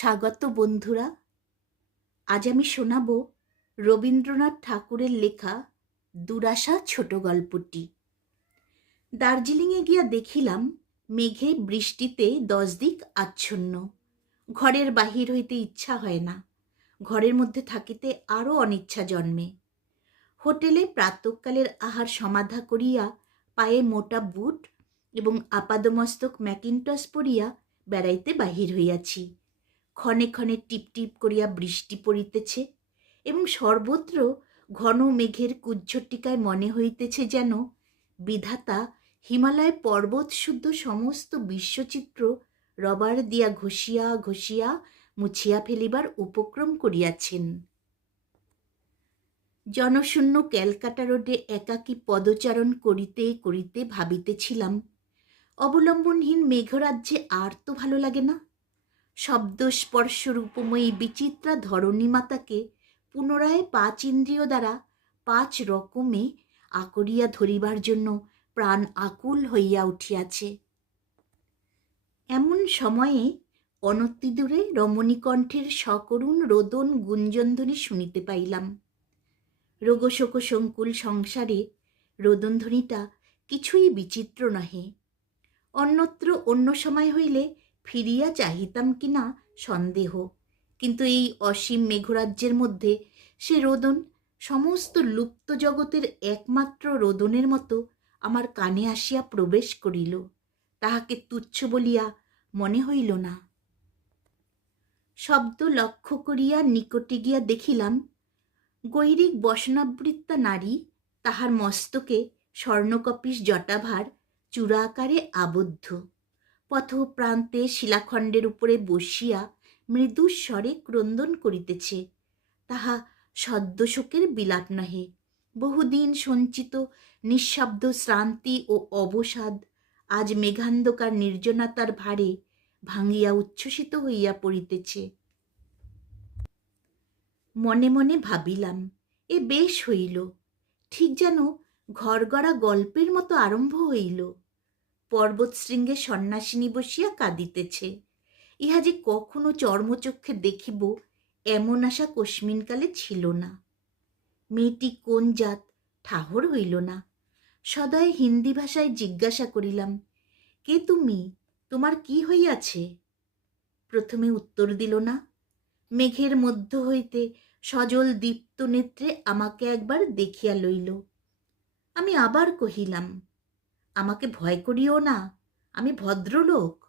স্বাগত বন্ধুরা। আজ আমি শোনাব রবীন্দ্রনাথ ঠাকুরের লেখা দুরাশা ছোট গল্পটি। দার্জিলিংয়ে গিয়া দেখিলাম মেঘে বৃষ্টিতে দশ দিক আচ্ছন্ন। ঘরের বাহির হইতে ইচ্ছা হয় না। ঘরের মধ্যে থাকিতে আরও অনিচ্ছা জন্মে। হোটেলে প্রাতকালের আহার সমাধা করিয়া পায়ে মোটা বুট এবং আপাদমস্তক ম্যাকিনটস পরিয়া বেড়াইতে বাহির হইয়াছি। ক্ষণে ক্ষণে টিপ টিপ করিয়া বৃষ্টি পড়িতেছে এবং সর্বত্র ঘন মেঘের কুজ্ঝটিকায় মনে হইতেছে যেন বিধাতা হিমালয় পর্বত শুদ্ধ সমস্ত বিশ্বচিত্র রবার দিয়া ঘষিয়া ঘষিয়া মুছিয়া ফেলিবার উপক্রম করিয়াছেন। জনশূন্য ক্যালকাটা রোডে একাকী পদচারণ করিতে করিতে ভাবিতেছিলাম, অবলম্বনহীন মেঘরাজ্যে আর তো ভালো লাগে না। শব্দ স্পর্শ রূপময়ী বিচিত্রা ধরণী মাতাকে পুনরায় পাঁচ ইন্দ্রিয় দ্বারা পাঁচ রকমে আকরিয়া ধরিবার জন্য প্রাণ আকুল হইয়া উঠিয়াছে। এমন সময়ে অনতিদূরে রমণীকণ্ঠের সকরুণ রোদন গুঞ্জনধ্বনি শুনিতে পাইলাম। রোগশোক সংকুল সংসারে রোদনধ্বনিটা কিছুই বিচিত্র নহে। অন্যত্র অন্য সময় হইলে ফিরিয়া চাহিতাম কি না সন্দেহ। কিন্তু এই অসীম মেঘরাজ্যের মধ্যে সে রোদন, সমস্ত লুপ্ত জগতের একমাত্র রোদনের মতো আমার কানে আসিয়া প্রবেশ করিল। তাহাকে তুচ্ছ বলিয়া মনে হইল না। শব্দ লক্ষ্য করিয়া নিকটে গিয়া দেখিলাম, গৈরিক বসনাবৃত্তা নারী তাহার মস্তকে স্বর্ণকপিস জটাভার চূড়া আকারে আবদ্ধ। পথ প্রান্তে শিলাখণ্ডের উপরে বসিয়া মৃদু স্বরে ক্রন্দন করিতেছে। তাহা সদ্যশোকের বিলাপ নহে। বহুদিন সঞ্চিত নিঃশব্দ শ্রান্তি ও অবসাদ আজ মেঘান্ধকার নির্জনতার ভারে ভাঙিয়া উচ্ছ্বসিত হইয়া পড়িতেছে। মনে মনে ভাবিলাম, এ বেশ হইল। ঠিক যেন ঘরগড়া গল্পের মতো আরম্ভ হইল। পর্বতশৃঙ্গে সন্ন্যাসিনী বসিয়া কাঁদিতেছে। ইহা যে কখনো চর্মচক্ষে দেখিব, এমন আশা কস্মিনকালে ছিল না। মেয়েটি কোন জাত, ঠাহর হইল না। সদয় হিন্দি ভাষায় জিজ্ঞাসা করিলাম, কে তুমি? তোমার কি হইয়াছে? প্রথমে উত্তর দিল না। মেঘের মধ্য হইতে সজল দীপ্ত নেত্রে আমাকে একবার দেখিয়া লইল। আমি আবার কহিলাম আমাকে ভয় করিও না। আমি ভদ্রলোক।